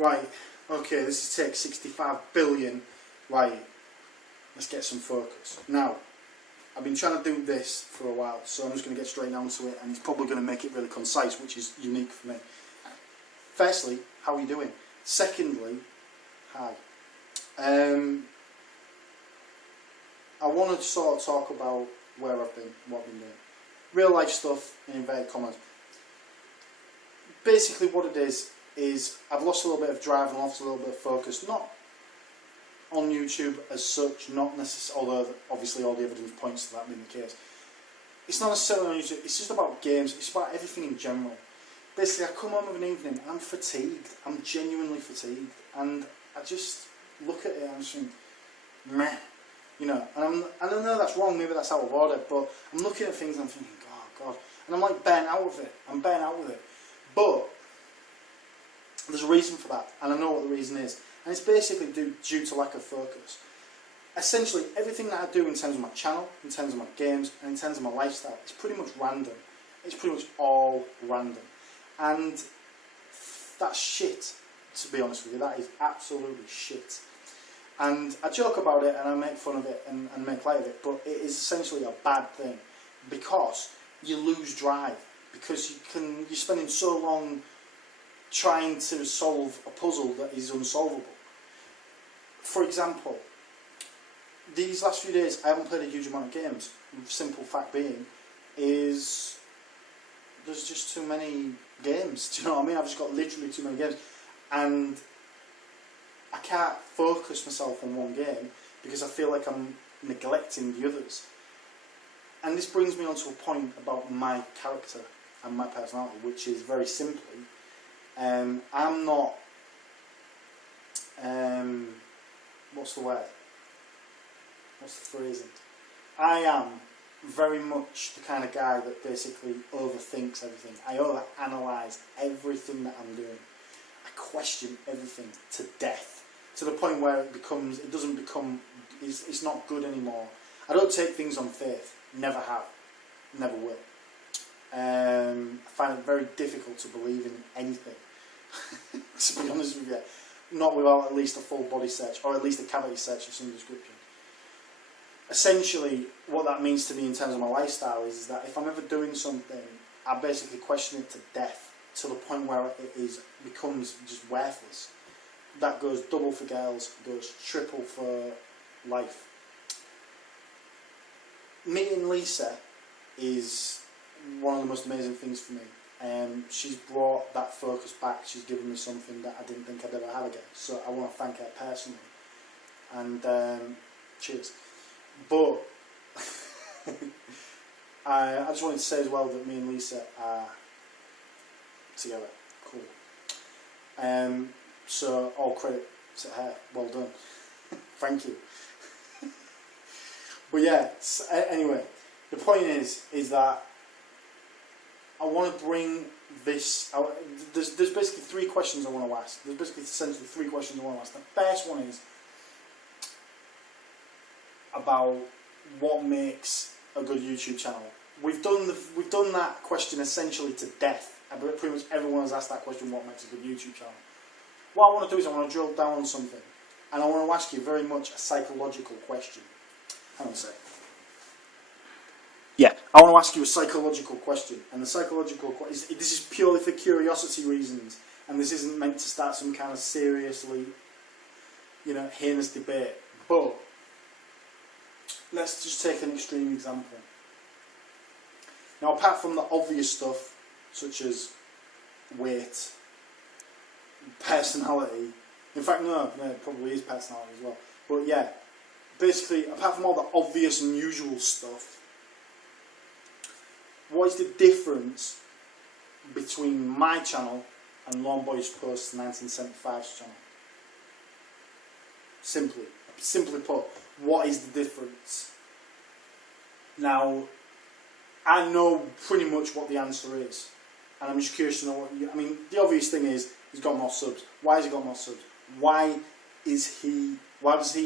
Right, okay, this is take 65 billion. Right, let's get some focus. Now, I've been trying to do this for a while, so I'm just going to get straight down to it, and it's probably going to make it really concise, which is unique for me. Firstly, how are you doing? Secondly, hi. I want to sort of talk about where I've been, what I've been doing. Real life stuff in inverted commas. Basically what it is I've lost a little bit of drive and lost a little bit of focus. Not on YouTube as such, not necessarily, although obviously all the evidence points to that being the case. It's not necessarily on YouTube, it's just about games, it's about everything in general. Basically I come home of an evening, I'm fatigued, I'm genuinely fatigued, and I just look at it and I'm just think, meh. You know, and I don't know that's wrong, maybe that's out of order, but I'm looking at things and I'm thinking, oh God, and I'm like burnt out with it, I'm burnt out with it. But there's a reason for that, and I know what the reason is, and it's basically due to lack of focus. Essentially, everything that I do in terms of my channel, in terms of my games, and in terms of my lifestyle, is pretty much random. It's pretty much all random. And that's shit, to be honest with you, that is absolutely shit. And I joke about it and I make fun of it and make light of it, but it is essentially a bad thing because you lose drive, because you're spending so long trying to solve a puzzle that is unsolvable. For example, these last few days I haven't played a huge amount of games. The simple fact being is there's just too many games, do you know what I mean? I've just got literally too many games, and I can't focus myself on one game because I feel like I'm neglecting the others. And this brings me on to a point about my character and my personality, which is very simply, I'm not, what's the word? What's the phrasing? I am very much the kind of guy that basically overthinks everything. I overanalyze everything that I'm doing. I question everything to death. To the point where it's not good anymore. I don't take things on faith, never have, never will. I find it very difficult to believe in anything, to be honest with you, not without at least a full body search, or at least a cavity search of some description. Essentially, what that means to me in terms of my lifestyle is that if I'm ever doing something, I basically question it to death, to the point where it becomes just worthless. That goes double for girls, goes triple for life. Meeting Lisa is one of the most amazing things for me. She's brought that focus back. She's given me something that I didn't think I'd ever have again. So I want to thank her personally. And cheers. But I just wanted to say as well that me and Lisa are together. Cool. So all credit to her, well done. Thank you. But yeah, anyway, the point is that I want to bring this, there's basically three questions I want to ask. There's basically essentially three questions I want to ask. The first one is about what makes a good YouTube channel. We've done that question essentially to death. Pretty much everyone has asked that question, what makes a good YouTube channel. What I want to do is I want to drill down on something, and I want to ask you very much a psychological question. Hang on a sec. Yeah, I want to ask you a psychological question, and the psychological question, this is purely for curiosity reasons, and this isn't meant to start some kind of seriously, heinous debate. But let's just take an extreme example. Now, apart from the obvious stuff, such as weight, personality, in fact no, it probably is personality as well, but yeah, basically apart from all the obvious and usual stuff, what is the difference between my channel and Lawn Boys Post 1975's channel? Simply put, what is the difference? Now, I know pretty much what the answer is, and I'm just curious to know the obvious thing is he's got more subs. Why has he got more subs? Why does he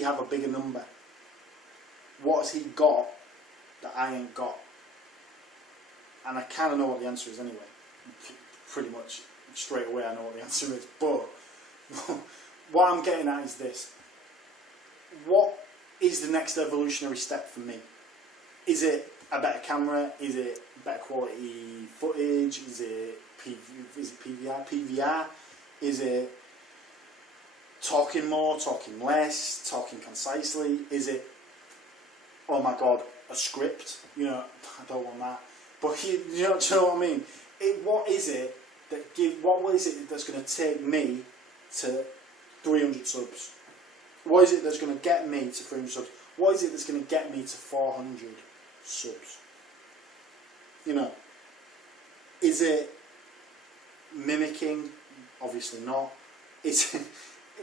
have a bigger number? What has he got that I ain't got? And I kind of know what the answer is anyway. Pretty much straight away I know what the answer is. But what I'm getting at is this. What is the next evolutionary step for me? Is it a better camera? Is it better quality footage? Is it PVR? Is it talking more, talking less, talking concisely? Is it, oh my god, a script? You know, I don't want that. But do you know what I mean? What is it that's going to take me to 300 subs? What is it that's going to get me to 300 subs? What is it that's going to get me to 400 subs? You know, is it mimicking? Obviously not.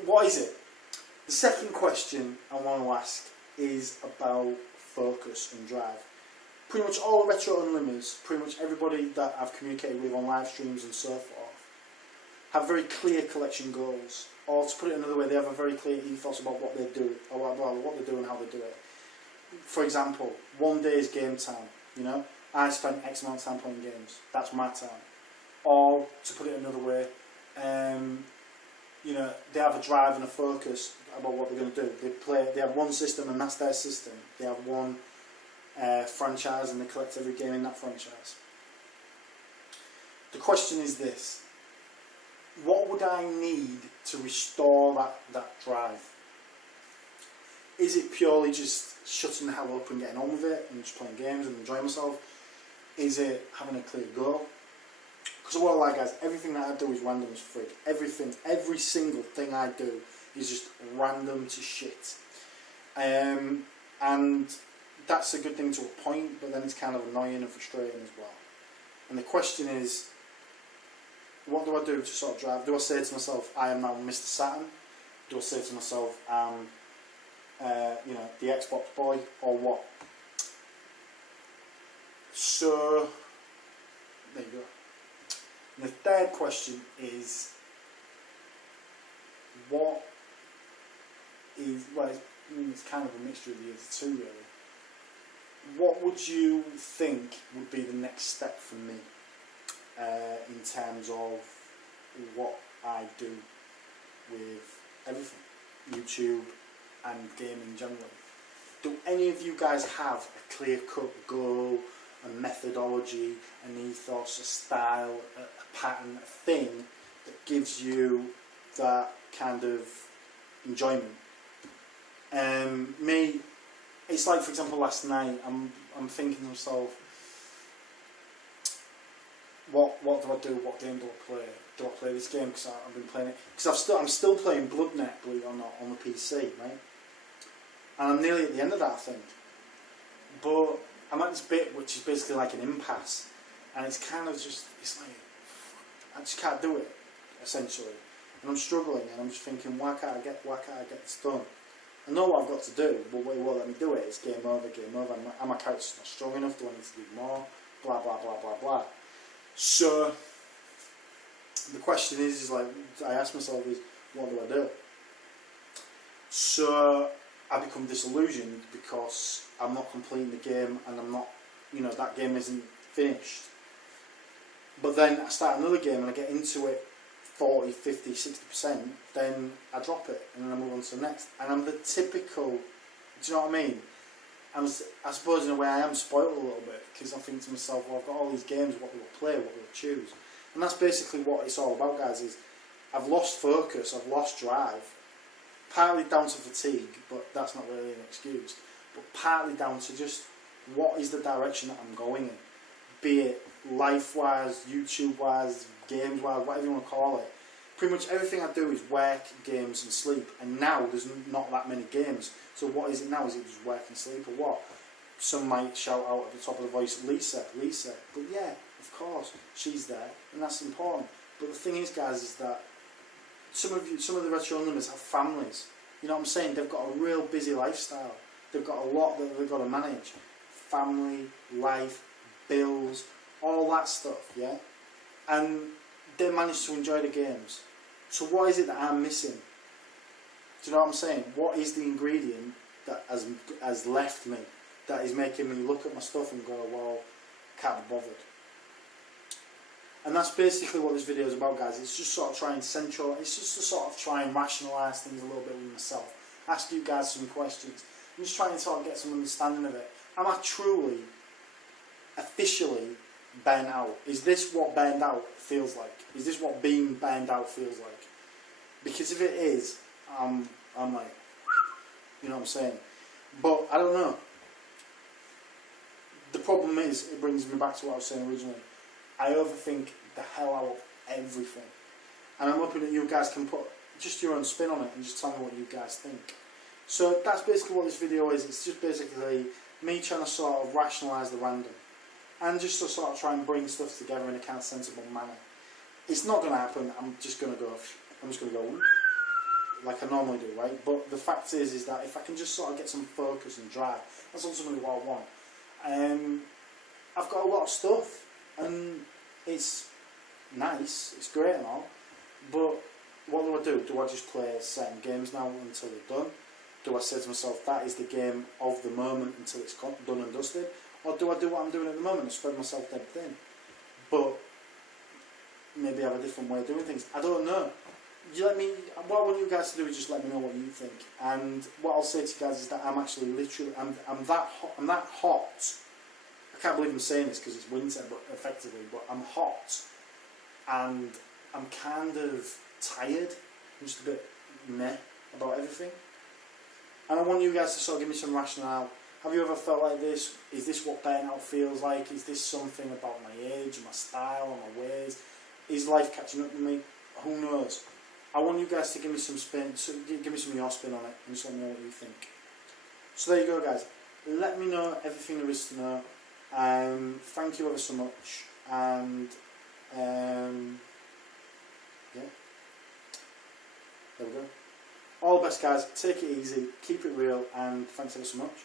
What is it? The second question I want to ask is about focus and drive. Pretty much all the Retro Unlimiters, pretty much everybody that I've communicated with on live streams and so forth, have very clear collection goals. Or to put it another way, they have a very clear ethos about what they do, or what they do and how they do it. For example, one day is game time. You know, I spend X amount of time playing games. That's my time. Or to put it another way, you know, they have a drive and a focus about what they're going to do. They have one system and that's their system. They have one franchise and they collect every game in that franchise. The question is this: what would I need to restore that drive? Is it purely just shutting the hell up and getting on with it and just playing games and enjoying myself? Is it having a clear goal? Because what I like, guys, everything that I do is random as frig. Every single thing I do is just random to shit. And that's a good thing to a point, but then it's kind of annoying and frustrating as well. And the question is, what do I do to sort of drive? Do I say to myself, I am now Mr. Saturn? Do I say to myself, you know, the Xbox boy, or what? So, there you go. And the third question is, what is, well, it's kind of a mixture of the other two really. What would you think would be the next step for me in terms of what I do with everything, YouTube and gaming generally? Do any of you guys have a clear-cut goal, a methodology, an ethos, a style, a pattern, a thing that gives you that kind of enjoyment? Me, it's like, for example, last night I'm thinking to myself, what do I do? What game do I play? Do I play this game because I've been playing it? Because I'm still playing Bloodnet, believe it or not, on the PC, right? And I'm nearly at the end of that, I think. But I'm at this bit which is basically like an impasse, and it's kind of just, it's like, I just can't do it, essentially. And I'm struggling, and I'm just thinking, why can't I get this done? I know what I've got to do, but what won't let me do it. It's game over. And my character's not strong enough, do I need to do more? Blah, blah, blah, blah, blah. So, the question is like, I ask myself is, what do I do? So, I become disillusioned because I'm not completing the game, and I'm not, you know, that game isn't finished. But then I start another game and I get into it 40, 50, 60%, then I drop it and then I move on to the next. And I'm the typical, do you know what I mean? I suppose in a way I am spoiled a little bit, because I think to myself, well, I've got all these games, what do I play, what do I choose? And that's basically what it's all about, guys, is I've lost focus, I've lost drive, partly down to fatigue, but that's not really an excuse, but partly down to just what is the direction that I'm going in, be it life-wise, YouTube-wise, games-wise, whatever you want to call it. Pretty much everything I do is work, games and sleep, and now there's not that many games, so what is it now? Is it just work and sleep or what? Some might shout out at the top of the voice, Lisa, but yeah, of course, she's there, and that's important. But the thing is, guys, is that some of the Retro Unlimiters have families, you know what I'm saying? They've got a real busy lifestyle, they've got a lot that they've got to manage, family, life, bills, all that stuff, yeah? And they manage to enjoy the games. So what is it that I'm missing? Do you know what I'm saying? What is the ingredient that has left me, that is making me look at my stuff and go, well, can't be bothered? And that's basically what this video is about, guys. It's just sort of trying it's just to sort of try and rationalise things a little bit with myself. Ask you guys some questions. I'm just trying to sort of get some understanding of it. Am I truly, officially burned out? Is this what burned out feels like? Is this what being burned out feels like? Because if it is, I'm like, you know what I'm saying? But I don't know. The problem is, it brings me back to what I was saying originally. I overthink the hell out of everything. And I'm hoping that you guys can put just your own spin on it and just tell me what you guys think. So that's basically what this video is. It's just basically me trying to sort of rationalise the random. And just to sort of try and bring stuff together in a kind of sensible manner. It's not going to happen. I'm just going to go like I normally do, right? But the fact is that if I can just sort of get some focus and drive, that's ultimately what I want. I've got a lot of stuff, and it's nice, it's great and all, but what do? Do I just play certain games now until they're done? Do I say to myself, that is the game of the moment until it's done and dusted? Or do I do what I'm doing at the moment and spread myself dead thin? But maybe have a different way of doing things. I don't know. What I want you guys to do is just let me know what you think. And what I'll say to you guys is that I'm actually literally, I'm that hot. I can't believe I'm saying this because it's winter, but effectively, but I'm hot. And I'm kind of tired. I'm just a bit meh about everything. And I want you guys to sort of give me some rationale. Have you ever felt like this? Is this what burnout feels like? Is this something about my age, my style, and my ways? Is life catching up with me? Who knows? I want you guys to give me some spin, give me some of your spin on it, and just let me know what you think. So there you go, guys. Let me know everything there is to know. Thank you ever so much, and yeah, there we go. All the best, guys. Take it easy, keep it real, and thanks ever so much.